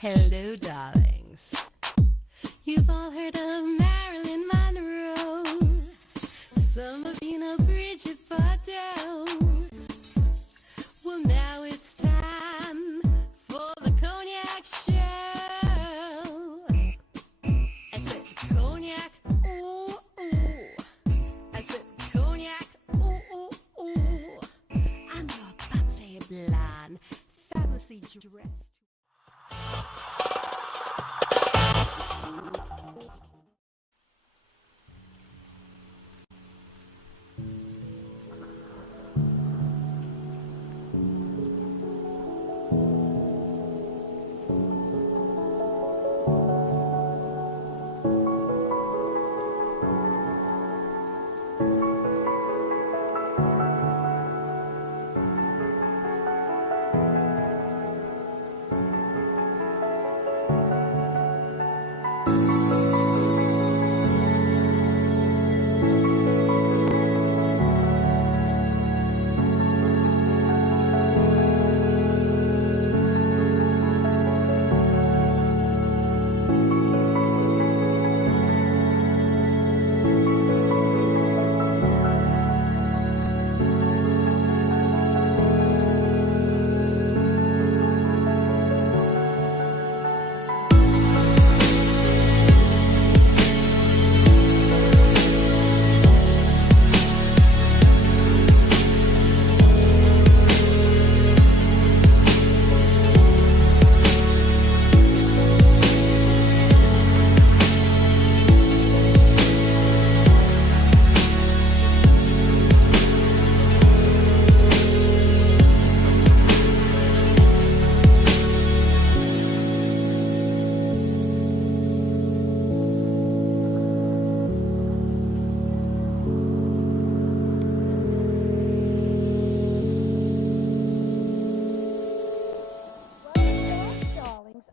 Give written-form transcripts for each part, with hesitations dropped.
Hello, darlings. You've all heard of Marilyn Monroe. Some have seen a Bridget Bardot. Well, now it's time for the Cognac show. I said cognac, ooh, ooh. I said cognac, ooh, ooh, ooh. I'm your bubbly blonde, fabulously dressed.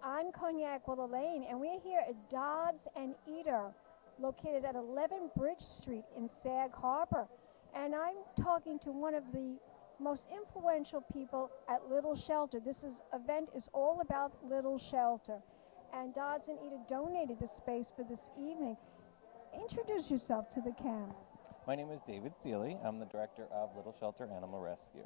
I'm Cognac Wellerlane, and we're here at Dodds Eder, located at 11 Bridge Street in Sag Harbor. And I'm talking to one of the most influential people at Little Shelter. This event is all about Little Shelter. And Dodds Eder donated the space for this evening. Introduce yourself to the camera. My name is David Ceeley. I'm the director of Little Shelter Animal Rescue.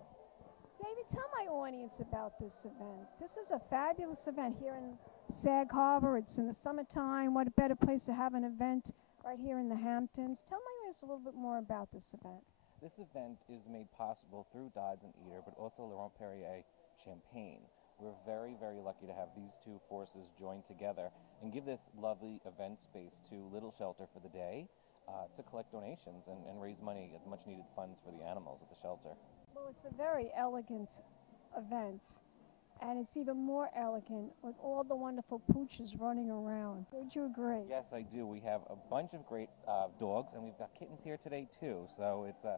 David, tell my audience about this event. This is a fabulous event here in Sag Harbor. It's in the summertime. What a better place to have an event right here in the Hamptons. Tell my audience a little bit more about this event. This event is made possible through Dodds Eder, but also Laurent Perrier Champagne. We're very, very lucky to have these two forces join together and give this lovely event space to Little Shelter for the day to collect donations and raise money at much-needed funds for the animals at the shelter. Well, it's a very elegant event, and it's even more elegant with all the wonderful pooches running around. Don't you agree? Yes, I do. We have a bunch of great dogs, and we've got kittens here today, too. So it's a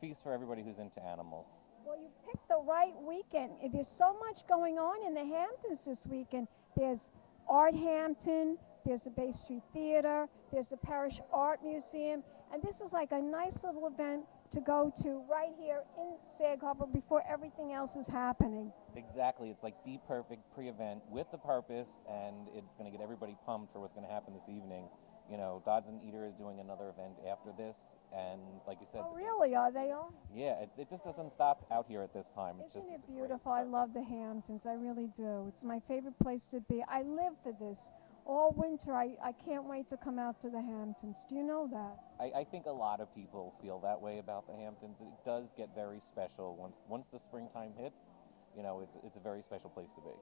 feast for everybody who's into animals. Well, you picked the right weekend. There's so much going on in the Hamptons this weekend. There's Art Hampton, there's the Bay Street Theater, there's the Parish Art Museum, and this is like a nice little event to go to right here in Sag Harbor before everything else is happening. Exactly. It's like the perfect pre-event with the purpose, and it's going to get everybody pumped for what's going to happen this evening. You know, Dodds Eder is doing another event after this, and like you said... Oh, really? Are they on? Yeah, it just doesn't stop out here at this time. Isn't it beautiful? I love the Hamptons. I really do. It's my favorite place to be. I live for this. All winter, I can't wait to come out to the Hamptons. Do you know that? I think a lot of people feel that way about the Hamptons. It does get very special once the springtime hits. You know, it's a very special place to be.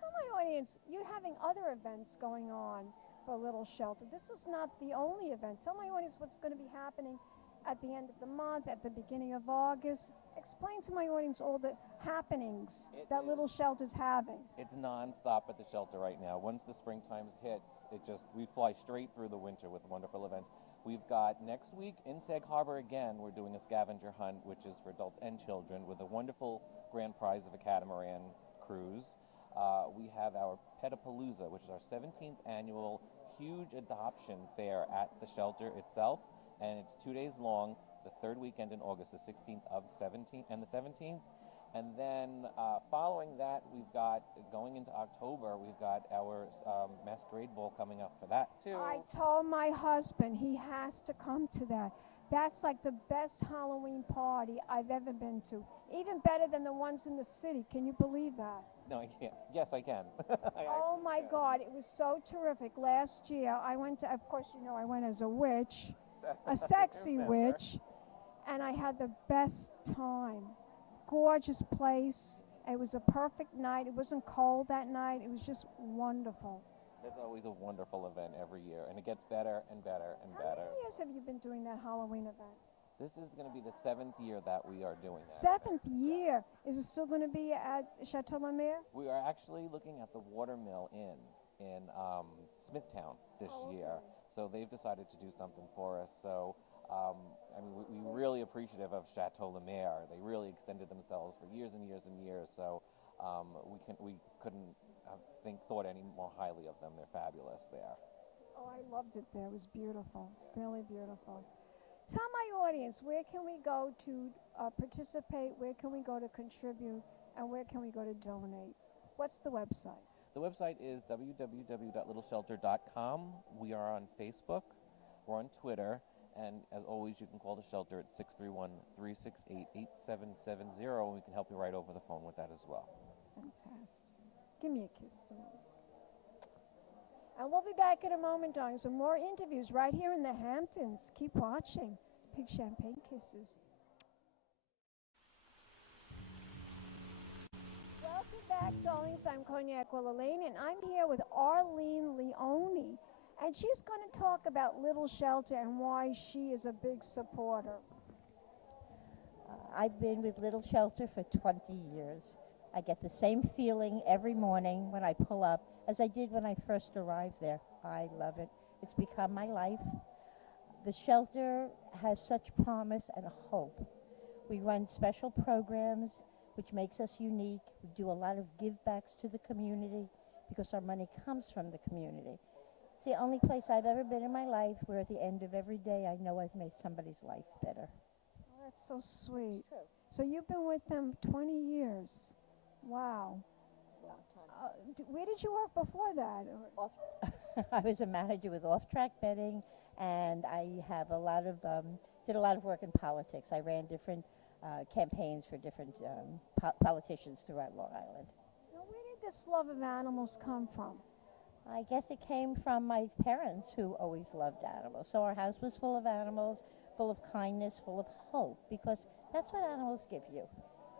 Tell my audience, you're having other events going on for Little Shelter. This is not the only event. Tell my audience what's going to be happening at the end of the month, at the beginning of August. Explain to my audience all the happenings that Little Shelter's having. It's non-stop at the shelter right now. Once the springtime hits, we fly straight through the winter with wonderful events. We've got next week in Sag Harbor again, we're doing a scavenger hunt, which is for adults and children, with a wonderful grand prize of a catamaran cruise. We have our Petapalooza, which is our 17th annual huge adoption fair at the shelter itself, and it's 2 days long, the third weekend in August, the 16th and the 17th. And then following that, we've got, going into October, we've got our masquerade ball coming up for that too. I told my husband he has to come to that. That's like the best Halloween party I've ever been to. Even better than the ones in the city. Can you believe that? No, I can't. Yes, I can. Oh my God, it was so terrific. Last year, I went to, of course, you know, I went as a witch, a sexy witch, and I had the best time. Gorgeous place. It was a perfect night. It wasn't cold that night. It was just wonderful. That's always a wonderful event every year, and it gets better and better and How better. many years have you been doing that Halloween event? This is going to be the 7th year that we are doing that. 7th year. Is it still going to be at Chateau La Mer? We are actually looking at the Watermill Inn in Smithtown this year. So they've decided to do something for us. So, I mean, we're really appreciative of Chateau La Mer. They really extended themselves for years and years and years. So we couldn't have thought any more highly of them. They're fabulous there. Oh, I loved it there. It was beautiful. Really beautiful. Tell my audience, where can we go to participate? Where can we go to contribute? And where can we go to donate? What's the website? The website is www.littleshelter.com. We are on Facebook. We're on Twitter. And as always, you can call the shelter at 631-368-8770, and we can help you right over the phone with that as well. Fantastic. Give me a kiss, darling. And we'll be back in a moment, darling. Some more interviews right here in the Hamptons. Keep watching. Big champagne kisses. Welcome back, darlings. I'm Cognac Wellerlane, and I'm here with Arlene Leoni. And she's going to talk about Little Shelter and why she is a big supporter. I've been with Little Shelter for 20 years. I get the same feeling every morning when I pull up as I did when I first arrived there. I love it. It's become my life. The shelter has such promise and hope. We run special programs, which makes us unique. We do a lot of give-backs to the community because our money comes from the community. It's the only place I've ever been in my life where at the end of every day I know I've made somebody's life better. Oh, that's so sweet. So you've been with them 20 years. Wow. Where did you work before that? I was a manager with off-track betting, and I have did a lot of work in politics. I ran different campaigns for different politicians throughout Long Island. Now, where did this love of animals come from? I guess it came from my parents, who always loved animals. So our house was full of animals, full of kindness, full of hope, because that's what animals give you.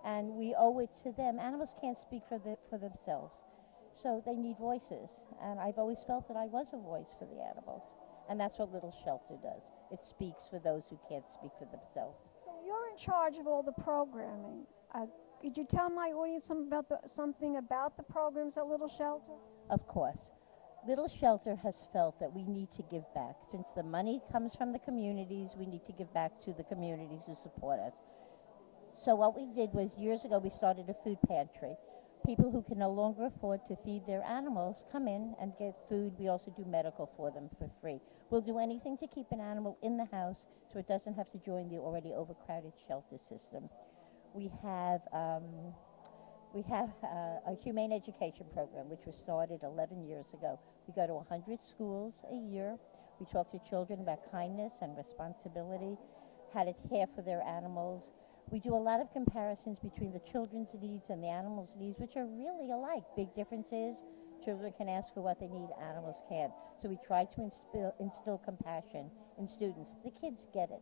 And we owe it to them. Animals can't speak for themselves, so they need voices. And I've always felt that I was a voice for the animals. And that's what Little Shelter does. It speaks for those who can't speak for themselves. So you're in charge of all the programming. Could you tell my audience something about the programs at Little Shelter? Of course. Little Shelter has felt that we need to give back. Since the money comes from the communities, we need to give back to the communities who support us. So what we did was, years ago, we started a food pantry. People who can no longer afford to feed their animals come in and get food. We also do medical for them for free. We'll do anything to keep an animal in the house so it doesn't have to join the already overcrowded shelter system. We have a humane education program, which was started 11 years ago. We go to 100 schools a year. We talk to children about kindness and responsibility, how to care for their animals. We do a lot of comparisons between the children's needs and the animals' needs, which are really alike. Big difference is children can ask for what they need, animals can't. So we try to instill compassion in students. The kids get it.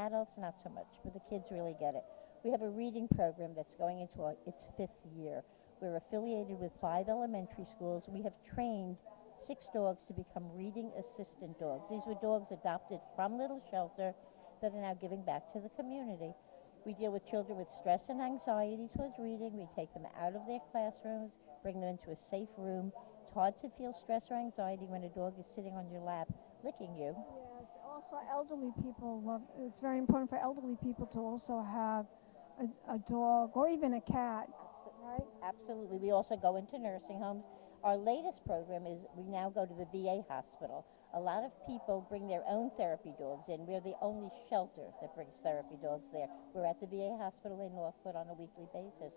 Adults, not so much, but the kids really get it. We have a reading program that's going into its 5th year. We're affiliated with 5 elementary schools. We have trained 6 dogs to become reading assistant dogs. These were dogs adopted from Little Shelter that are now giving back to the community. We deal with children with stress and anxiety towards reading. We take them out of their classrooms, bring them into a safe room. It's hard to feel stress or anxiety when a dog is sitting on your lap licking you. Yes, also elderly people it's very important for elderly people to also have a dog or even a cat, right? Absolutely. We also go into nursing homes. Our latest program is we now go to the VA hospital. A lot of people bring their own therapy dogs in. We're the only shelter that brings therapy dogs there. We're at the VA hospital in Northwood on a weekly basis.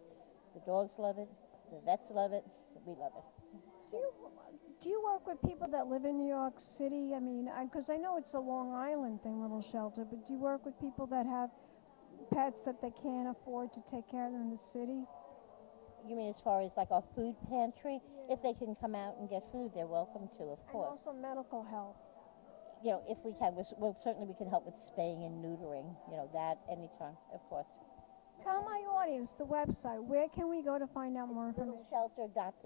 The dogs love it, the vets love it, we love it. Do you work with people that live in New York City? I mean, because I know it's a Long Island thing, little shelter, but do you work with people that have pets that they can't afford to take care of them in the city? You mean as far as like our food pantry? If they can come out and get food, they're welcome to, of course. And also medical help. You know, if we can, well, certainly we can help with spaying and neutering, you know, that anytime, of course. Tell my audience the website. Where can we go to find out more information?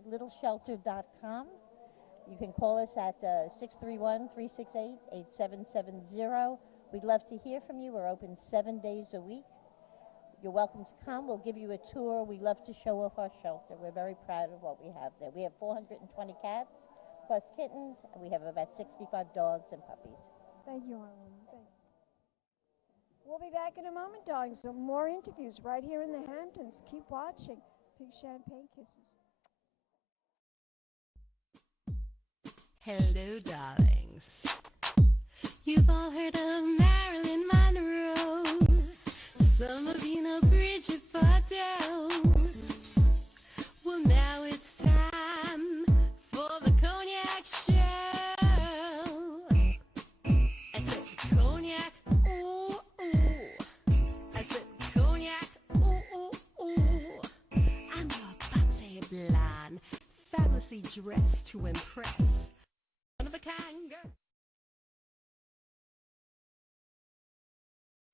Littleshelter.com. You can call us at 631-368-8770. We'd love to hear from you. We're open 7 days a week. You're welcome to come. We'll give you a tour. We love to show off our shelter. We're very proud of what we have there. We have 420 cats plus kittens, and we have about 65 dogs and puppies. Thank you, Arlene. Thank you. We'll be back in a moment, darlings. So more interviews right here in the Hamptons. Keep watching. Big champagne kisses. Hello, darlings. You've all heard of Marilyn Monroe. Some of you know Bridget Bardot. Well, now it's time for the Cognac Show. I said Cognac, ooh, ooh. I said Cognac, ooh, ooh, ooh. I'm a bubbly blonde, fabulously dressed to impress. One of a kind girl.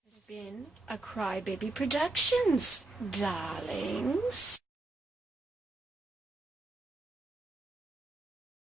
It's been a Crybaby Productions, darlings.